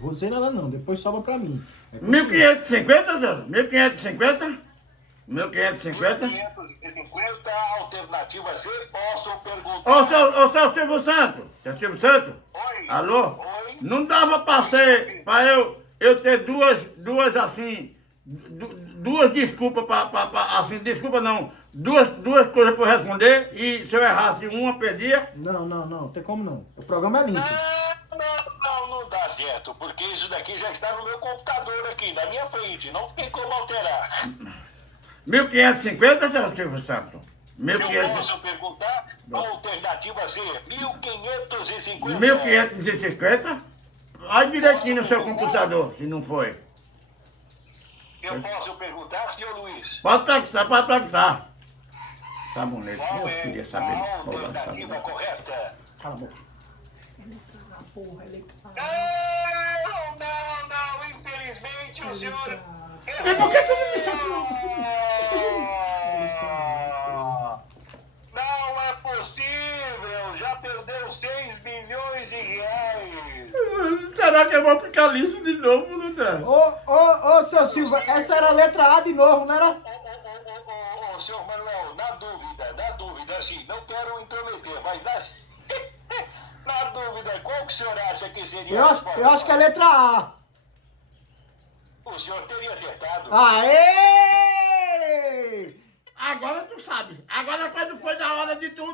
Não vou dizer nada não, depois sobra pra mim. 1.550, Zé? 1.550? 1.550? 550, alternativa C, posso perguntar. Ô, seu Silvio Santos. Seu Silvio Santos? Oi. Alô? Oi. Não dava pra ser, pra eu ter duas assim, duas desculpas assim, desculpa não, duas coisas pra eu responder e se eu errasse uma, perdia. Não tem como não. O programa é limpo. Não dá certo, porque isso daqui já está no meu computador aqui, na minha frente, não tem como alterar. 1.550, seu Silvio Santos? Eu 1.500. posso perguntar, alternativa C, 1.550. 1.550? Olha direitinho no seu computador, se não foi. Eu posso perguntar, senhor Luiz? Pode perguntar. Sabonete, Qual eu queria é saber. a Qual é o alternativa sabonete. correta? Cala a boca. Não, infelizmente o senhor... E por que tu não disse assim? Não é possível, já perdeu 6 milhões de reais. Será que eu vou ficar liso de novo, não dá? Ô, seu Silva, essa era a letra A de novo, não era? Ô, senhor Manuel, na dúvida, assim, não quero intrometer, mas na dúvida, qual que o senhor acha que seria a resposta? Eu acho que é a letra A. O senhor teria acertado. Aê! Agora tu sabe. Agora quando foi da hora de tu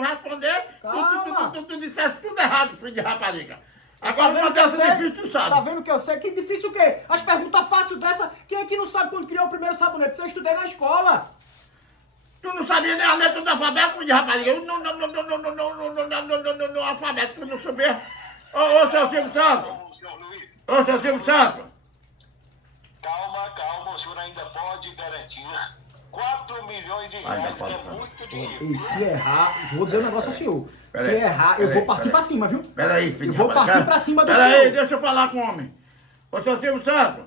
responder, Calma. tu disseste tudo errado, filho de rapariga. Tá Agora vendo uma que eu dessa sei? difícil, tu sabe. Tá vendo que eu sei? Que difícil o quê? As perguntas fáceis dessa, quem é que não sabe quando criou o primeiro sabonete? Isso eu estudei na escola. Tu não sabia nem a letra do alfabeto, filho de rapariga. Eu no alfabeto, tu não sabia. Ô, seu Silvio Santos. Ô, senhor Luiz, Ô, seu Silvio Santos. calma, o senhor ainda pode garantir 4 milhões de reais, que é muito dinheiro. E se errar, vou dizer um negócio ao senhor. Pera Se aí, errar, pera eu aí, vou partir pera pra aí. cima, viu? Peraí, filho Eu de vou rapariga. partir pra cima do Peraí, senhor. deixa eu falar com o homem. Ô, seu Silvio Santos.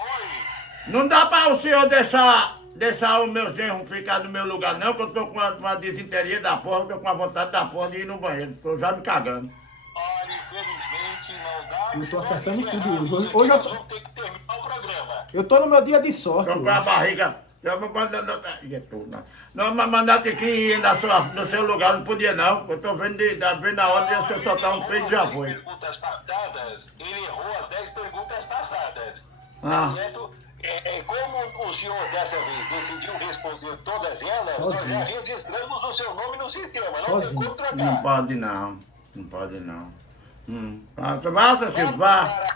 Oi, Não dá para o senhor deixar o meu genro ficar no meu lugar, não, que eu tô com uma desinteria da porra, tô com a vontade da porra de ir no banheiro, tô já me cagando. olha, infelizmente não dá. Eu tô senão acertando encerrar tudo hoje. isso aqui, Hoje eu nós tô- vamos ter que terminar o programa. Eu tô no meu dia de sorte. Tô com a hoje. barriga. Eu vou não, mas mandar que ir no seu lugar, não podia não. Eu tô vendo na hora de eu soltar um peito já foi. Perguntas passadas, ele errou as 10 perguntas passadas. Ah. Tá certo? Como o senhor dessa vez decidiu responder todas elas, nós Sozinho. já registramos o seu nome no sistema. Não Sozinho. tem como Não trocar. pode não, não pode não. Vá, seu Silvio, vá.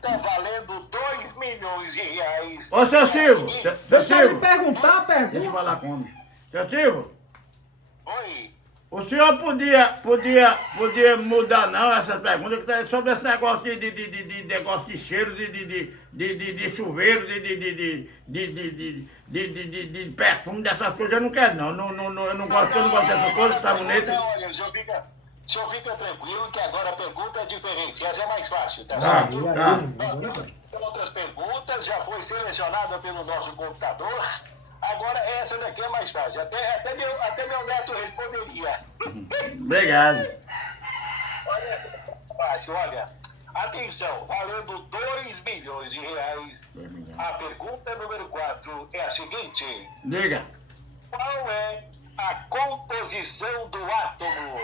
Tá valendo 2 milhões de reais. Ô, seu Silvio, seu Deixa eu lhe Silvio, perguntar a deixa eu pergunta. falar com o homem. Seu Silvio. Oi. O senhor podia mudar não essas perguntas que tá sobre esse negócio de negócio de cheiro, de chuveiro, de perfume, dessas coisas, eu não quero não. Eu não gosto dessas coisas, sabonete. Olha, o senhor fica tranquilo que agora a pergunta é diferente. Essa é mais fácil, tá Ah, certo? E aí, tá. agora vai. Outras perguntas já foi selecionada pelo nosso computador. Agora essa daqui é mais fácil. Até meu neto responderia. Obrigado. Olha, fácil, olha. Atenção, valendo 2 milhões de reais. A pergunta número 4 é a seguinte: Diga. qual é a composição do átomo?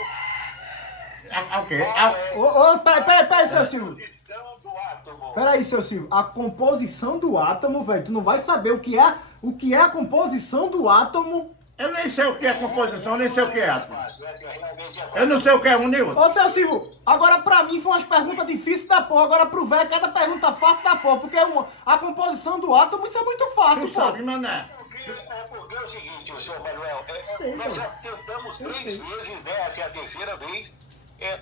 O quê? Peraí, seu Silvio. Composição do átomo. Peraí, seu Silvio. A composição do átomo, velho, tu não vai saber o que é a composição do átomo. Eu nem sei o que é composição, nem sei o que é átomo. Fácil, essa realmente é Eu fácil. não sei o que é um nem outro. Ô, seu Silvio, agora pra mim foi umas perguntas difíceis da porra. Agora pro velho, cada pergunta fácil da porra. Porque a composição do átomo, isso é muito fácil, Tu pô. sabe, mané. Porque é o seguinte, o senhor Manuel, Sei, nós sei. já tentamos Eu 3 sei. vezes, né? Essa é a terceira vez,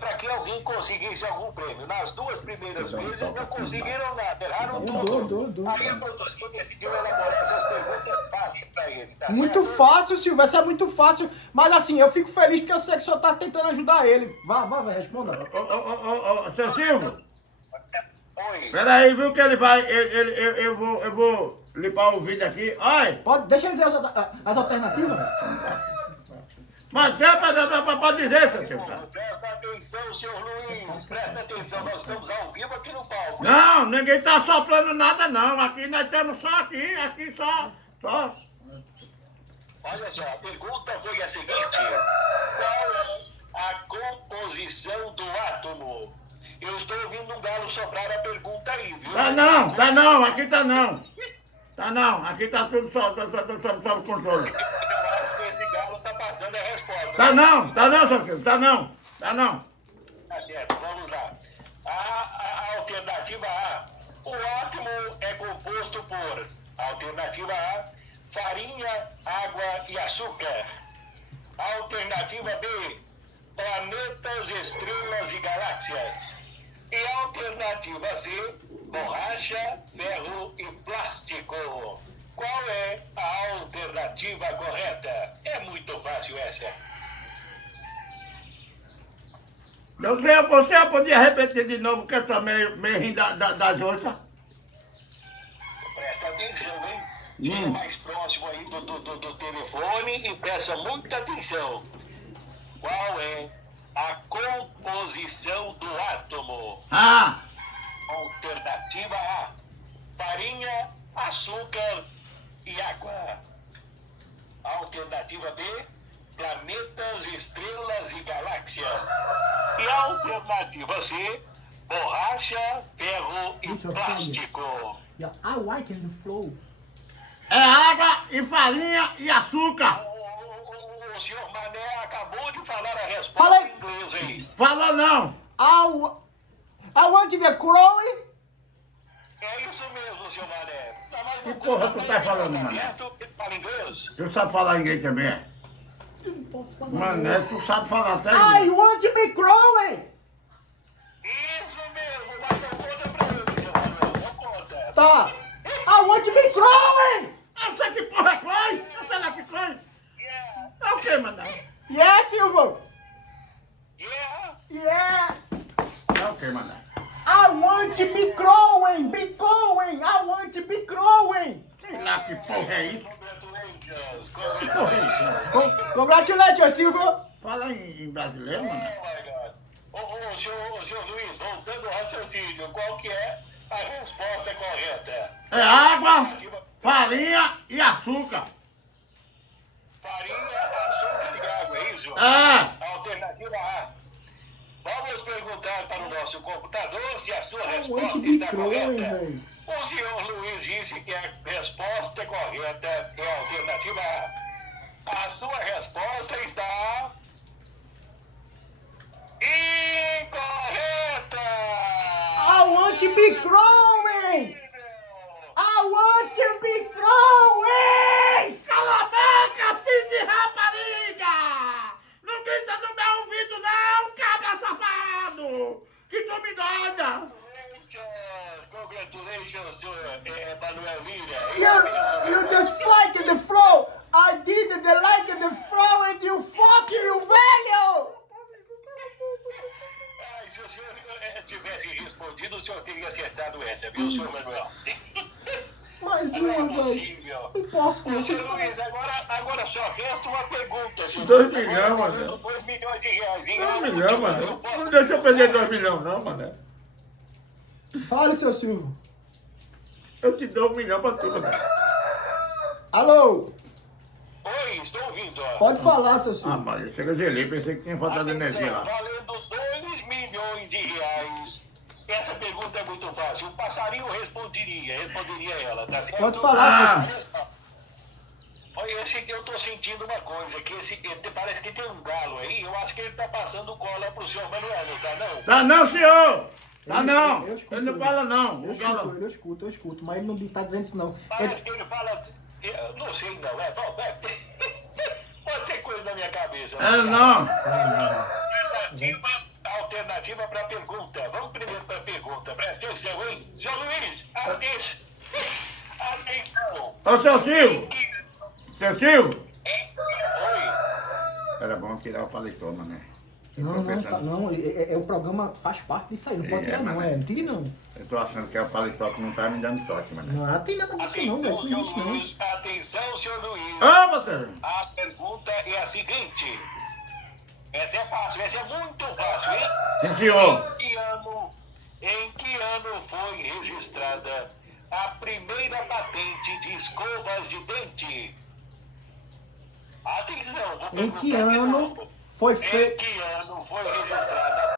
para que alguém conseguisse algum prêmio. Nas 2 primeiras vezes não conseguiram nada, erraram Eu tudo. dou. Aí a produção decidiu elaborar essas perguntas fáceis para ele, tá Muito certo? fácil, Silvio. Essa é muito fácil. Mas assim, eu fico feliz porque eu sei que o senhor tá tentando ajudar ele. Vai, responda. Ô, seu Silvio. Oi. Peraí, viu que ele vai. Eu vou limpar o vídeo aqui. Olha! Deixa eu dizer as alternativas. Mas é pra dizer, seu Silvio. Presta atenção, senhor Luiz. Presta atenção, nós estamos ao vivo aqui no palco. Não, ninguém tá soprando nada não. Aqui nós temos só aqui só. Olha só, a pergunta foi a seguinte: qual é a composição do átomo? Eu estou ouvindo um galo soprar a pergunta aí, viu? Tá não, aqui tá não. Tá não, aqui tá tudo sob controle. Eu acho que esse galo está passando a resposta. Tá não, seu Silvio, tá não. Tá certo, vamos lá. A alternativa A. O átomo é composto por, alternativa A, farinha, água e açúcar. Alternativa B, planetas, estrelas e galáxias. E alternativa C, borracha, ferro e plástico. Qual é a alternativa correta? É muito fácil essa. Você podia repetir de novo, que eu tô meio rindo das outras. Presta atenção, hein? Fica mais próximo aí do telefone e presta muita atenção. Qual é a composição do átomo? Alternativa A, farinha, açúcar e água. Alternativa B, planetas, estrelas e galáxias. E a alternativa C, borracha, ferro e plástico. Yeah, I like the flow. É água e farinha e açúcar. O senhor Mané acabou de falar a resposta Fala aí. em inglês aí. Fala não. I want the crowing. É isso mesmo, senhor Mané. Mas Que no porra tu tá falando, Mané? certo, ele fala inglês. Tu sabe falar inglês também? Não posso falar. Mané, tu sabe falar até I inglês. want to be crowing. Isso mesmo, mas não conta pra ele, senhor Manuel. Não conta. Tá. I want to be crowing. Eu sei que porra é Clói. Eu sei lá que Clói. Yeah, É o que, Mané? Yeah, Silver. yeah. Yeah. É o que, Mané? I want to be crowing. Be crowing. I want to be crowing. Sei lá que porra é isso. Congratulations. Que porra é isso? Congratulations, Silver. Fala em brasileiro, Oh Mané. my God. Ô, senhor Luiz, voltando ao raciocínio, qual que é a resposta correta? É água, farinha e açúcar. Farinha, açúcar e água, é isso? É. Alternativa A. Vamos perguntar para o nosso computador se a sua want resposta to be está crowing, correta. velho. O senhor Luiz disse que a resposta correta é a alternativa A. A sua resposta está incorreta! I want to be crowing. I want to be crowing. Cala a boca, filho de rapariga! Não grita no meu ouvido não, cabra safado! Que tu me doida! Congratulations to Manuel Lira. You just like the flow. I did the like the flow and you fuck you velho. Ai, se o senhor tivesse respondido, o senhor teria acertado essa, viu, senhor Manuel? Mais Não é uma, velho. possível. Não posso, não. Senhor Luiz, agora só resta uma pergunta, senhor. 2 milhões, mano. 2 milhões de reais, hein? 2 milhões, mano. Não deixa eu perder 2 milhões não, Mané. Fale, seu Silvio. Eu te dou 1 milhão pra tu, Mané. Alô? Oi, estou ouvindo. Ó. Pode falar, seu Ah, Silvio. mas eu chega gelei, pensei que tinha faltado energia lá. Valendo 2 milhões de reais. Essa pergunta é muito fácil. O passarinho responderia ela, tá certo? Pode falar, seu Silvio. Olha, eu tô sentindo uma coisa, que parece que tem um galo aí, eu acho que ele tá passando cola pro senhor Manuel, não tá não? Tá não, senhor! Tá Eu não! escuto Ele não ele. fala não. Eu O galo... escuto, mas ele não tá dizendo isso, não. Parece que ele fala, eu não sei não, bom, pode ser coisa da minha cabeça. É não. Alternativa para pergunta. Vamos primeiro para pergunta. Presta atenção, hein? Seu Luiz, atenção. Ô, seu Silvio! Seu Silvio! Oi. Era bom tirar o paletó, Mané. Não, tá, não. O programa faz parte disso aí. Não pode tirar, não. Não tire, não. Eu tô achando que é o paletó que não tá me dando sorte, Mané. Não tem nada disso, não, velho. Isso não existe, não. Atenção, senhor Luiz. Ô, você! A pergunta é a seguinte. Essa é fácil, essa é muito fácil, hein? Sim, senhor. Em que ano foi registrada a primeira patente de escovas de dente? Atenção, vou Em que perguntar de ano novo. foi Em feito? que ano foi registrada